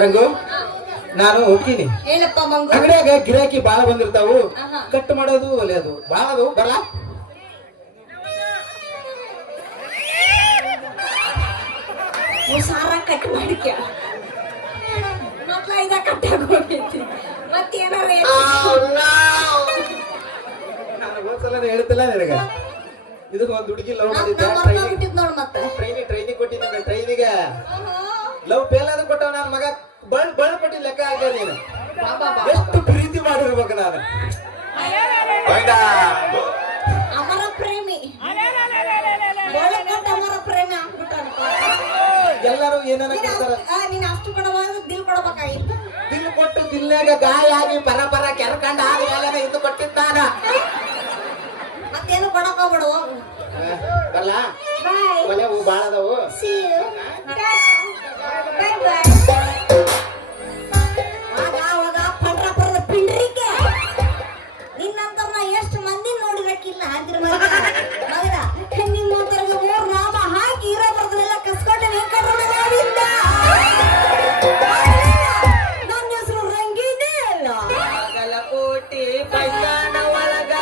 ರಂಗು ನಾನು ಹೋಗ್ತೀನಿ. ಅಂಗಡಿಯಾಗ ಗಿರಾಕಿ ಬಾಳ ಬಂದಿರ್ತಾವು, ಕಟ್ ಮಾಡೋದು ಒಲೆಯದು ಬಾಳ ಅದು ಬರಲ್ಲ. ಸಾರ ಕಟ್ ಮಾಡಿಕ ಮೊದ್ಲ ಇದ ಕಟ್ ಆಗೋಗೈತಿ ಮತ್ತೇನಾರ ನಾನು ಒಂದ್ಸಲ ಹೇಳ್ತಿಲ್ಲ ನಿನಗ. ಇದು ಒಂದು ಹುಡುಗಿ ಲವ್ ಮಾಡಿದ್ದೆ, ಟ್ರೈನಿಂಗ್ ಕೊಟ್ಟಿದ್ದೆ. ಟ್ರೈನಿಗೆ ಲವ್ ಫೇಲ್ ಆದ ಕೊಟ್ಟ ನನ್ನ ಮಗ ಬಳ್ ಕೊಟ್ಟಿ ಲೆಕ್ಕ ಆಗ್ಯ. ನೀನು ಎಷ್ಟು ಪ್ರೀತಿ ಮಾಡಿರ್ಬೇಕು ನಾನು. ಅಮರ ಪ್ರೇಮಿ ಅಮರ ಪ್ರೇಮಿ ಆಗ್ಬಿಟ್ಟ. ಎಲ್ಲರೂ ಏನೇನ ಕೊಡ್ತಾರ, ನೀನ್ ಅಷ್ಟು ಕೊಡಬಾರ್ದು, ದಿಲ್ ಕೊಡಬೇಕಾಗಿತ್ತು. ದಿಲ್ ಕೊಟ್ಟು ದಿಲ್ನಾಗ ಗಾಯ ಆಗಿ ಪರ ಕೆರ್ಕಂಡ ಆದ ಇದು ಕೊಟ್ಟಿದ್ದಾನ. ಮತ್ತೇನು ಕೊಡಕ್ ಹೋಗ್ಬಿಡು, ಬರಲ್ಲ. ಒಲೆ ಹೂ ಬಾಳ ಅದಾವು. ಅವಾಗ ಪಂಡ್ರಾಪುರದ ಪಿಂಡ್ರಿಕೆ ನಿನ್ನಂತ ಎಷ್ಟು ಮಂದಿ ನೋಡಿರಕ್ಕಿಲ್ಲ. ಅಂದ್ರ ಮಗದ ನಿಮ್ಮ ತರಗ 3 ನಾಮ ಹಾಕಿ ಇರೋ ಬರದೆಲ್ಲ ಕಸ್ಕೊಂಡೆ ವೆಂಕಟರಮಣವಿಂದ. ನನ್ನ ಹೆಸರು ರಂಗಿದೆ ಅಲ್ಲ ಕೋಟಿ ಪೈಸಾನ ಒಳಗ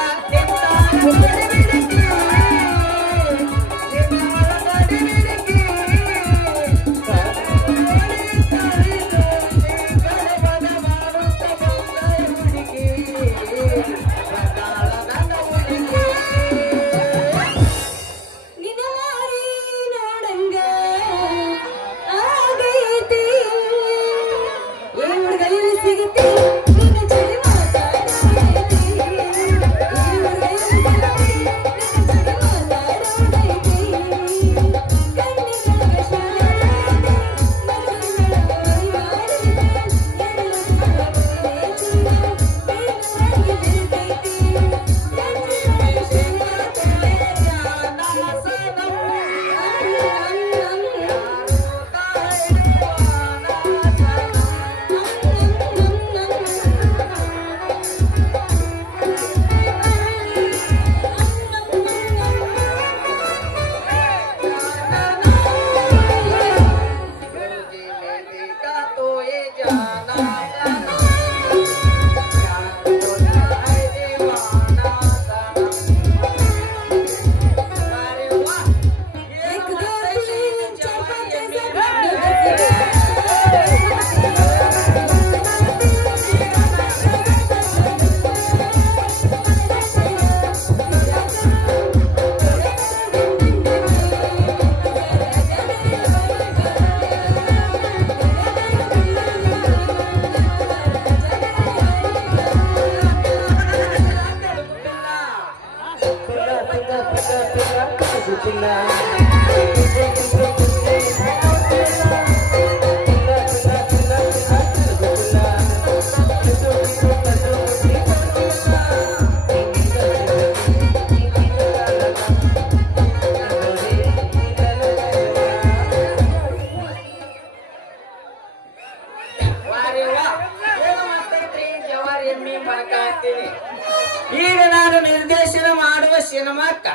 ಈಗ ನಾನು ನಿರ್ದೇಶನ ಮಾಡುವ ಸಿನಿಮಾಕ್ಕ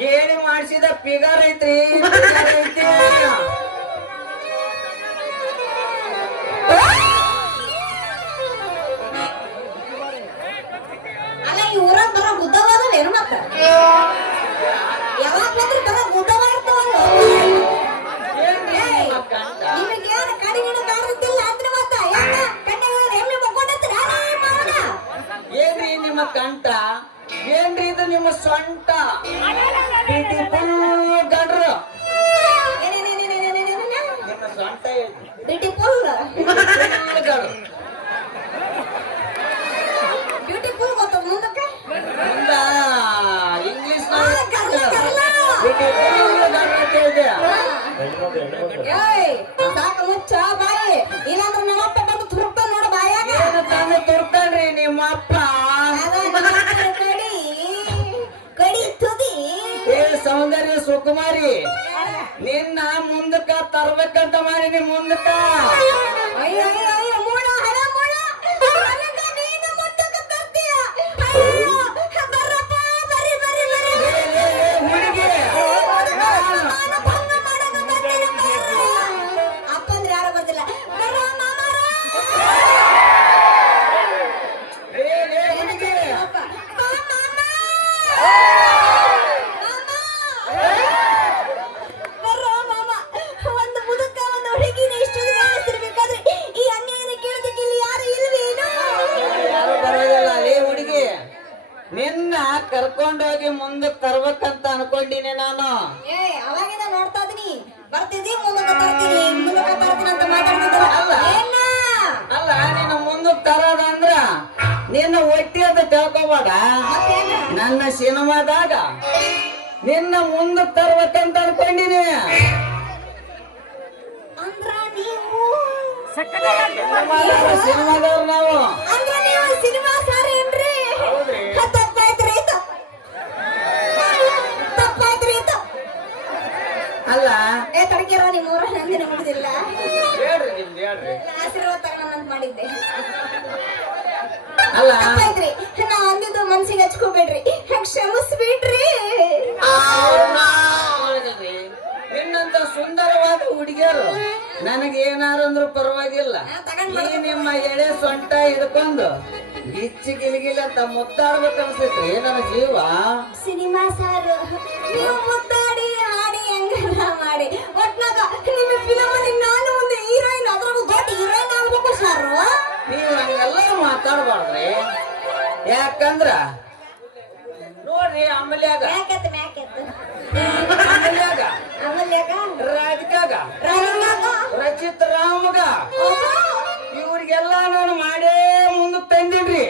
ಹೇಳಿ ಮಾಡಿಸಿದ ಫಿಗರ್ ಐತ್ರಿ. ಅಲ್ಲ ಈ ಊರಾಗ ಬರೋ ಗುದ್ದವಾದವೇನು ಮತ್ತ ಯಾವಾಗ ಬರೋ ಗುದ್ದವ ಇರ್ತಾವಲ್ಲ. ನಿಮಗೇನು ಕಡಿಗಿಡ ಕಾಣಿಸ್ತಿಲ್ಲ ಅಂದ್ರೆ ಮತ್ತ ಎಮ್ಮೆ ಮಕ್ಕೊಂಡಿರ್ತೀರ ಏನ್ರಿ ನಿಮ್ಮ ಕಂಠ, ಏನ್ರಿ ಇದು ನಿಮ್ಮ ಸೊಂಟ ಗಂಡ್ರು ನಿಮ್ಮ ಸೊಂಟ ಬ್ಯೂಟಿಫುಲ್ ಗೊತ್ತ ಮುಂದಕ್ಕೆ ಇಂಗ್ಲಿಷ್ ಸಾಕು ಮುಚ್ಚ ಬಾಯಿ, ಇಲ್ಲಾಂದ್ರೆ ನಮ್ಮಪ್ಪ ಬಂದು ತುರ್ತ ನೋಡ ಬಾಯಾಗ ತಂದು ತುರ್ತಾನ್ರಿ ನಿಮ್ಮಪ್ಪ. ಕಡಿ ತುದಿ ಏ ಸೌಂದರ್ಯ ಸುಕುಮಾರಿ, ನಿನ್ನ ಮುಂದಕ್ಕ ತರ್ಬೇಕಂತ ಮಾಡಿ ಮುಂದಕ್ಕ. ಅಯ್ಯೋ ಅಯ್ಯೋ ಮೂಳ ಹಣ ಮೂಳ ನೀನು ಮುಂದಕ್ಕೆ ತರ್ತೀಯ. ಬರಪ್ಪ ಬರಿ ಬರಿ ಬರಿ ಹುಡುಗಿ ಅಪ್ಪಂದ್ರೆ ಯಾರು ಬರ್ತಿಲ್ಲ. ಬರ ಮಾಮಾರ ಮುಂದಕ್ಕೆ ತರ್ಬೇಕಂತ ಅನ್ಕೊಂಡಿನಿ ನಾನು. ಏ ಅವಾಗಿಂದ ನೋಡ್ತಾ ಇದೀನಿ, ಬರ್ತಿದಿ ಮುಂದಕ್ಕೆ ತರ್ತೀನಿ ಅಂತ ಮಾತಾಡ್ತಿದ್ದಲ್ಲ. ಅಲ್ಲ. ಏನ? ಅಲ್ಲ ನಿನ್ನ ಮುಂದಕ್ಕೆ ತರೋದಂದ್ರ ನಿನ್ನ ಒಟ್ಟಿ ಅಂತ ತಿಳ್ಕೊಬೇಡ. ಮತ್ತೇನ? ನನ್ನ ಸಿನಿಮಾದಾಗ ನಿನ್ನ ಮುಂದಕ್ಕೆ ತರ್ಬೇಕಂತ ಅನ್ಕೊಂಡಿನಿ. ಅಂದ್ರ ನೀವು ಸಿನಿಮಾದವ್ರು ನಾವು. ಅಂದ್ರ ನೀವು ಸಿನಿಮಾ ಸಾರ್ ಏನ್ರಿ? ಹೌದ್ರಿ. ತಪ್ಪಾಯ್ತ್ರಿ ಅಲ್ಲ ಏ ತಡಕಿರೋ ನಿಮ್ಮ ಊರ ನಂದಿನ ಮುಗಿದಿಲ್ಲ. ಹೇಳ್ರಿ ನಿಮ್ದು ಹೇಳ್ರಿ. ಆಶೀರ್ವಾದ ತಗೋಣಂತ ಮಾಡಿದ್ದೆ. ಅಲ್ಲ ತಪ್ಪಾಯ್ತ್ರಿ, ನಾ ಅಂದಿದ್ದು ಮನ್ಸಿಗೆ ಹಚ್ಕೋಬೇಡ್ರಿ, ಕ್ಷಮಿಸ್ಬಿಡ್ರಿ. ನಿನ್ನಂತ ಸುಂದರವಾದ ಹುಡುಗಿಯರು ನನಗೆ ಏನಾರಂದ್ರೂ ಪರವಾಗಿಲ್ಲ. ಈ ನಿಮ್ಮ ಎಳೆ ಸೊಂಟ ಹಿಡ್ಕೊಂಡು ಗಿಚ್ಚಿ ಗಿಲಿಗಿಲಿ ಅಂತ ಮುತ್ತಾಡ್ಬೇಕು ಅನ್ಸೈತ್ರಿ ನನ್ನ ಜೀವ. ಸಿನಿಮಾ ಸಾರ್ ನೀವು ಮುದ್ದಾಡಿ ಹಾಡಿ ಹೆಂಗೆಲ್ಲ ಮಾಡಿ ಒಟ್ನಾಗ ನಿಮ್ಮ ಫಿಲಮ್ ಅಲ್ಲಿ ನಾನು ಒಂದು ಹೀರೋಯಿನ್, ಅದ್ರಾಗ ದೊಡ್ಡ ಹೀರೋಯಿನ್ ಆಗ್ಬೇಕು ಸಾರು. ನೀವು ಹಂಗೆಲ್ಲ ಮಾತಾಡ್ಬಾರ್ದ್ರಿ. ಯಾಕಂದ್ರ ನೋಡ್ರಿ ಅಮಲ್ಯಾಗ ರಾಧಿಕಾಗ ರಚಿತ್ ರಾಮಗ ಇವ್ರಿಗೆಲ್ಲ ನಾನು ಮಾಡೇ ಮುಂದಕ್ಕೆ ತಂದಿನ್ರಿ.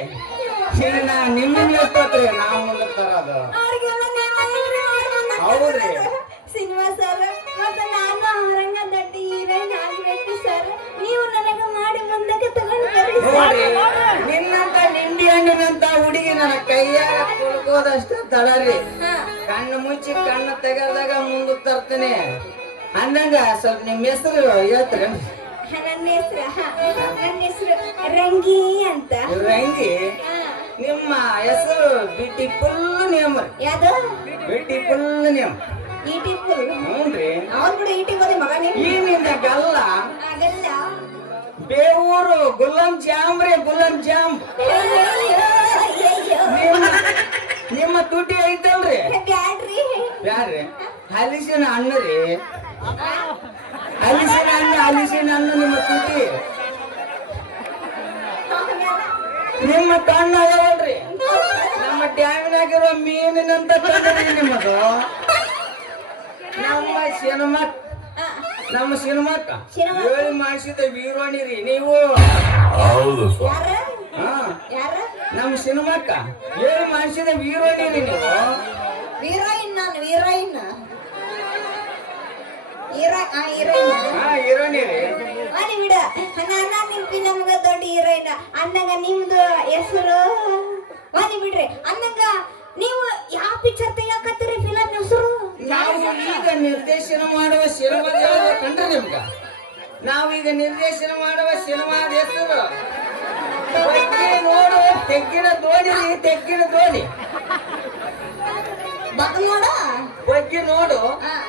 ನಿಮ್ಮ ಎಷ್ಟೊತ್ರಿ ನಾವು ಮುಂದಕ್ಕೆ ತರೋದು. ಹೌದ್ರಿ. ಸಿನಿಮಾ ಸರ್ ಮತ್ತೆ ನಾನು ಅವರಂಗ ದೊಡ್ಡ ಹೀರೋಯಿನ್ ಆಗ್ಬೇಕು ಸರ್, ನೀವು ನನಗೆ ಮಾಡಿ ಮುಂದಕ್ಕೆ ತಗೊಂಡು ನೋಡ್ರಿ ನಿನ್ನಂತ ನಿಂಡಿ ಹಣ್ಣಿನಂತ ಹುಡುಗಿ ನನ್ನ ಕೈಯಾಗ ಕುಳ್ಕೋದಷ್ಟ ತಡರಿ. ಕಣ್ಣು ಮುಚ್ಚಿ ಕಣ್ಣು ತೆಗೆದಾಗ ಮುಂದಕ್ಕೆ ತರ್ತೀನಿ ಅಂದಂಗ ಸ್ವಲ್ಪ ನಿಮ್ಮ ಹೆಸರು ಹೇಳ್ತೀರಿ? ನನ್ನ ಹೆಸರು ರಂಗಿ ಅಂತ. ರಂಗಿ. ನಿಮ್ಮ ಹೆಸರು ಬ್ಯೂಟಿಫುಲ್ ನೇಮ್. ಯಾವ್ದು? Beautiful name. ಈಟಿಫುಲ್. ಹ್ಞೂನ್ರಿ. ಅವ್ರು ಕೂಡ ಈಟಿಫುಲ್ ಮಗ ನೀವು. ಈ ನಿನ್ನ ಗಲ್ಲ ಆಗಲ್ಲ. ಬೇವೂರು ಗುಲಾಬ್ ಜಾಮ್ ರೀ, ಗುಲಾಬ್ ಜಾಮ್. ನಿಮ್ಮ ತುಟಿ ಐತಲ್ರಿ? ಬ್ಯಾಡ್ರಿ. ಬ್ಯಾಡ್ರಿ. ಹಲಿಸಿನ ಹಣ್ಣು ರೀ. ಹಲಿಸಿನ ಹಣ್ಣು ನಿಮ್ಮ ತುಟಿ. ನಿಮ್ಮ ಕಣ್ಣು ಅದಾವಲ್ರಿ, ನಮ್ಮ ಡ್ಯಾಮಿನಾಗಿರೋ ಮೀನಿನಂತ ಕಣ್ಣಿರಿ ನಿಮ್ಮದು. ನಮ್ಮ ಸಿನಿಮಾಕ್ಕ ಹೇಳಿ ಮಾಡಿಸಿದ ವೀರೋಣಿ ರೀ ನೀವು. ಯಾರ? ನಮ್ಮ ಸಿನಿಮಾಕ್ಕ ಹೇಳಿ ಮಾಡಿಸಿದ ವೀರೋಣಿ ರೀ ನೀವು. ಹೀರೋಯಿನ್ ನಾನು, ಹೀರೋಯಿನ್. ಹೀರೋಣಿ ರೀ. ಮಾಡಿ ಬಿಡ, ನನ್ನ ನಿಮ್ ಫಿಲಮ್ಗ ದೊಡ್ಡ ಹೀರೋಯಿನ್ ಅನ್ನಂಗ ನಿಮ್ದು ಹೆಸರು ಮಾಡಿ ಬಿಡ್ರಿ. ಅನ್ನಂಗ ನೀವು ಯಾವ ಪಿಕ್ಚರ್ ತೆಗಿಯಾಕತ್ತೀರಿ? ಫಿಲಮ್ ಹೆಸರು ನಾವು ಈಗ ನಿರ್ದೇಶನ ಮಾಡುವ ಸಿನಿಮಾದ ಹೇಳ್ಬೇಕಂಡ್ರಿ ನಿಮ್ಗ. ನಾವೀಗ ನಿರ್ದೇಶನ ಮಾಡುವ ಸಿನಿಮಾದ ಹೆಸರು ಬಗ್ಗೆ ನೋಡು ತೆಗ್ಗಿನ ದೋಣಿ. ತೆಗ್ಗಿನ ದೋಣಿ ನೋಡ ಬಗ್ಗೆ ನೋಡು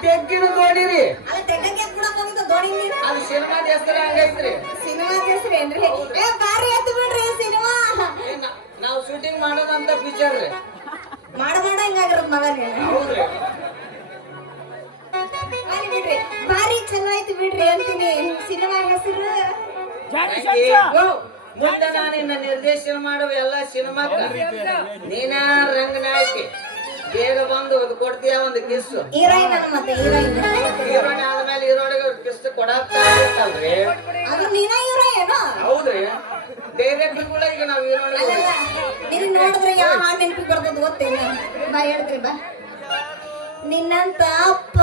ತೆಗ್ಗಿನ ದೋಣಿ ರೀ. ಅಲ್ಲ ತೆಗ್ಗಕ್ಕೆ ಕೂಡ ಬಂದು ದೋಣಿ ನೀರು. ಅದು ಸಿನಿಮಾದ ಹೆಸರು ಹಂಗೈತ್ರಿ. ಸಿನಿಮಾದ ಹೆಸರು ಏನ್ರಿ? ಏ ಬಾರಿ ಆಯ್ತು ಬಿಡ್ರಿ ಸಿನಿಮಾ. ನಾವು ಶೂಟಿಂಗ್ ಮಾಡೋದಂತ ಪಿಕ್ಚರ್ ರೀ. ಮಾಡ ಹಿಂಗಾಗಿರೋದ್ ಮಗ ನೀನು. ಹೌದ್ರಿ. ಮಾಡಿ ಬಿಡ್ರಿ, ಬಾರಿ ಚಲೋ ಆಯ್ತು ಬಿಡ್ರಿ ಅಂತೀನಿ. ಸಿನಿಮಾ ಹೆಸರು ಮುಂದೆ ನಾನಿನ್ನ ನಿರ್ದೇಶನ ಮಾಡುವ ಎಲ್ಲ ಸಿನಿಮಾಕ್ಕ ನೀನ ರಂಗನಾಯಕಿ. ಬೇಗ ಬಂದು ಅದು ಕೊಡ್ತೀಯ ಒಂದು ಕಿಸ್ಸು. ಹೀರೋಯಿನ್ ಮತ್ತೆ ಹೀರೋಯಿನ್. ಹೀರೋಯಿನ್ ಆದ್ಮೇಲೆ ಹೀರೋನಿಗೆ ಕಿಸ್ ಕೊಡಲ್ರಿ. ಅದು ನೀನ ಹೀರೋಯಿನ್? ಹೌದ್ರಿ. ಡೈರೆಕ್ಟರ್ ಕೂಡ ಈಗ ನಾವು ಹೀರೋಯಿನ್. ನೀನು ನೋಡಿದ್ರೆ ಯಾವ ಹಾಡು ನೆನಪಿ ಬರ್ತದ ಗೊತ್ತೇನ? ಬಾ ಹೇಳ್ತೀರಿ ಬಾ. ನಿನ್ನಂತ ಅಪ್ಪ